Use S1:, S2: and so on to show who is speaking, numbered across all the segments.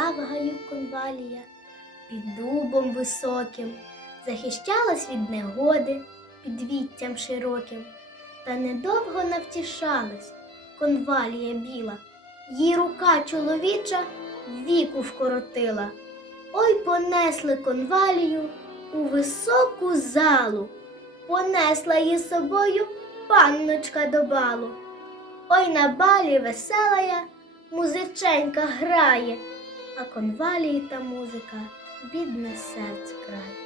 S1: в гаю конвалія, під дубом високим, захищалась від негоди під віттям широким, та недовго навтішалась конвалія біла, їй рука чоловіча віку вкоротила. Ой понесли конвалію у високу залу, понесла її собою панночка до балу. Ой на балі веселая музиченька грає, а конвалії та музика бідне серце край.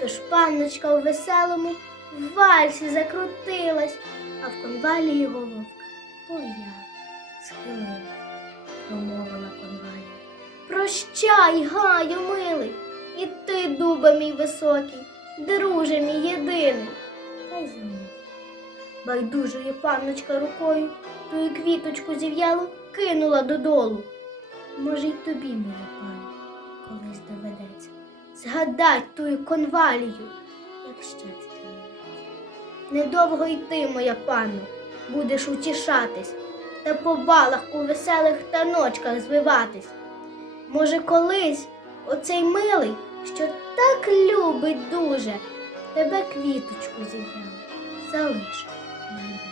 S1: Тож панночка у веселому в вальсі закрутилась, а в конвалії головка пов'яла, схилилась, промовила конвалія. Прощай, гаю, милий, і ти, дуба мій високий, друже мій єдиний. Та й замовк. Байдужує панночка рукою, ту і квіточку зів'ялу кинула додолу. Може, й тобі, моя пані, колись доведеться згадать тую конвалію, як щастя. Недовго йти, моя панно, будеш утішатись та по балах у веселих таночках звиватись. Може, колись оцей милий, що так любить дуже, тебе квіточку зів'яв, залиш найбільше.